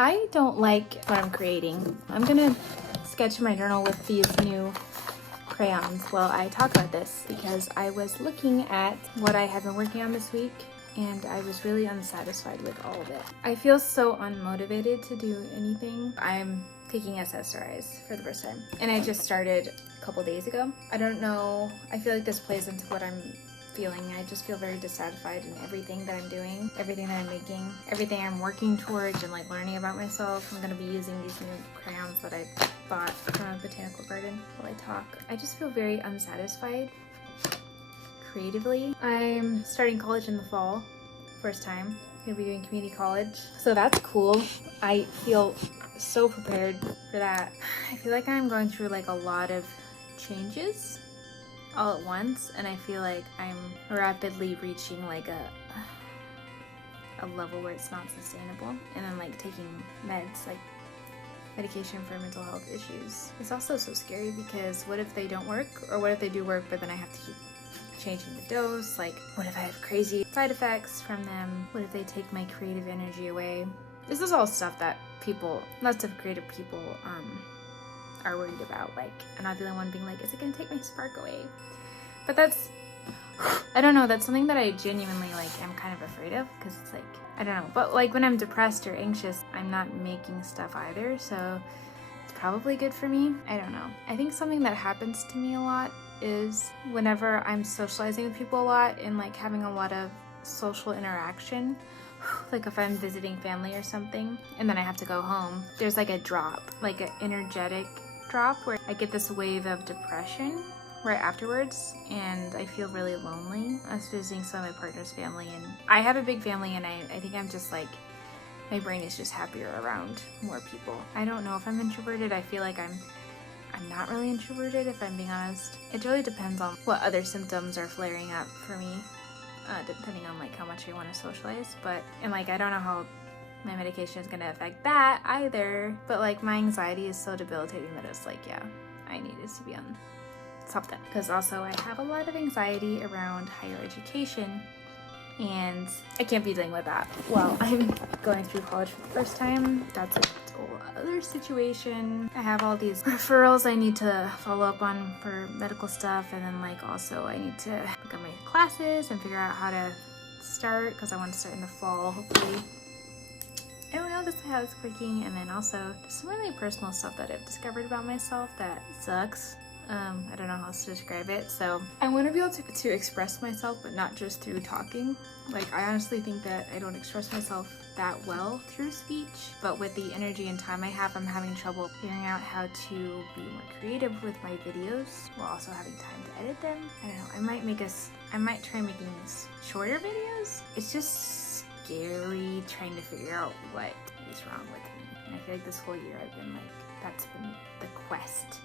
I don't like what I'm creating. I'm gonna sketch in my journal with these new crayons. Well, I talk about this because I was looking at what I have been working on this week and I was really unsatisfied with all of it. I feel so unmotivated to do anything. I'm taking SSRIs for the first time and I just started a couple days ago. I don't know, I feel like this plays into what I'm feeling. I just feel very dissatisfied in everything that I'm doing, everything that I'm making, everything I'm working towards and like learning about myself. I'm gonna be using these new crayons that I bought from a botanical garden while I talk. I just feel very unsatisfied creatively. I'm starting college in the fall, first time. I'm gonna be doing community college, so that's cool. I feel so prepared for that. I feel like I'm going through like a lot of changes all at once, and I feel like I'm rapidly reaching like a level where it's not sustainable, and I'm like taking meds, like medication for mental health issues. It's also so scary because what if they don't work, or what if they do work but then I have to keep changing the dose? Like, what if I have crazy side effects from them? What if they take my creative energy away? This is all stuff that people, lots of creative people are worried about. Like, I'm not the only one being like, is it gonna take my spark away? But that's, I don't know, that's something that I genuinely like am kind of afraid of, because it's like, I don't know, but like when I'm depressed or anxious, I'm not making stuff either, so it's probably good for me. I don't know. I think something that happens to me a lot is whenever I'm socializing with people a lot and like having a lot of social interaction, like if I'm visiting family or something and then I have to go home, there's like a drop, like an energetic drop where I get this wave of depression right afterwards and I feel really lonely. I was visiting some of my partner's family and I have a big family and I think I'm just like, my brain is just happier around more people. I don't know if I'm introverted. I feel like I'm not really introverted, if I'm being honest. It really depends on what other symptoms are flaring up for me, depending on like how much I want to socialize. But, and like, I don't know how my medication is going to affect that either. But like my anxiety is so debilitating that it's like, yeah, I needed to be on something. Because also I have a lot of anxiety around higher education and I can't be dealing with that while I'm going through college for the first time. That's a whole other situation. I have all these referrals I need to follow up on for medical stuff, and then like also I need to look at my classes and figure out how to start, because I want to start in the fall hopefully. I don't know, this is how it's working. And then also just some really personal stuff that I've discovered about myself that sucks. I don't know how else to describe it. So I want to be able to express myself, but not just through talking. Like, I honestly think that I don't express myself that well through speech, but with the energy and time I have, I'm having trouble figuring out how to be more creative with my videos while also having time to edit them. I don't know, I might try making shorter videos. It's just scary trying to figure out what is wrong with me. And I feel like this whole year I've been like, that's been the quest.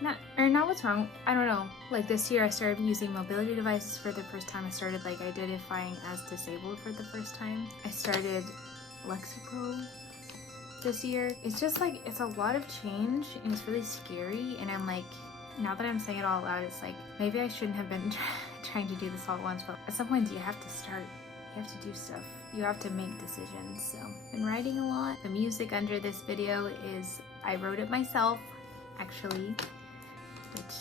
Not what's wrong, I don't know. Like this year I started using mobility devices for the first time. I started like identifying as disabled for the first time. I started Lexapro this year. It's just like, it's a lot of change and it's really scary. And I'm like, now that I'm saying it all out, it's like, maybe I shouldn't have been trying to do this all at once, but at some point you have to start, you have to do stuff. You have to make decisions. So I've been writing a lot. The music under this video is, I wrote it myself, actually, which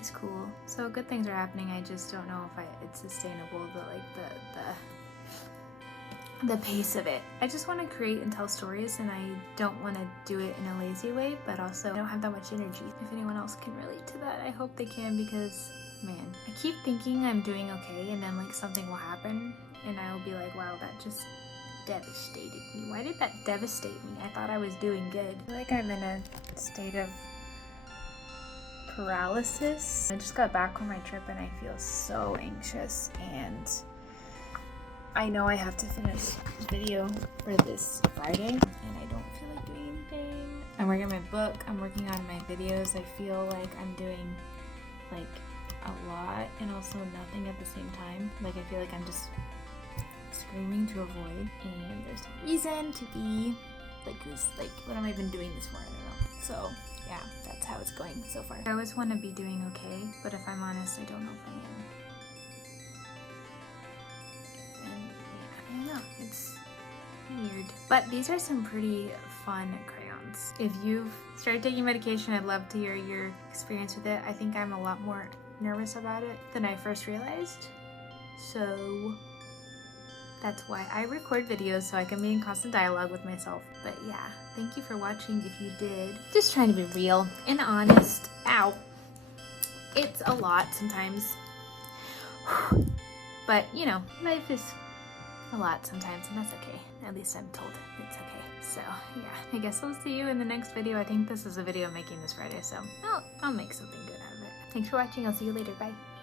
is cool. So good things are happening. I just don't know if it's sustainable, the pace of it. I just want to create and tell stories, and I don't want to do it in a lazy way, but also I don't have that much energy. If anyone else can relate to that, I hope they can, because man, I keep thinking I'm doing okay, and then like something will happen and I will be like, wow, that just devastated me. Why did that devastate me? I thought I was doing good. I feel like I'm in a state of paralysis. I just got back from my trip and I feel so anxious, and I know I have to finish this video for this Friday and I don't feel like doing anything. I'm working on my book, I'm working on my videos. I feel like I'm doing like a lot and also nothing at the same time. Like I feel like I'm just screaming to avoid, and there's no reason to be like this. Like, what am I even doing this for? I don't know. So yeah, that's how it's going so far. I always want to be doing okay, but if I'm honest, I don't know if I am. And yeah, I don't know. Weird. But these are some pretty fun crayons. If you've started taking medication, I'd love to hear your experience with it. I think I'm a lot more nervous about it than I first realized. So that's why I record videos, so I can be in constant dialogue with myself. But yeah, thank you for watching if you did. Just trying to be real and honest. Ow. It's a lot sometimes. But, you know, life is a lot sometimes, and that's okay. At least I'm told it's okay. So, yeah, I guess I'll see you in the next video. I think this is a video I'm making this Friday, so I'll make something good out of it. Thanks for watching. I'll see you later. Bye.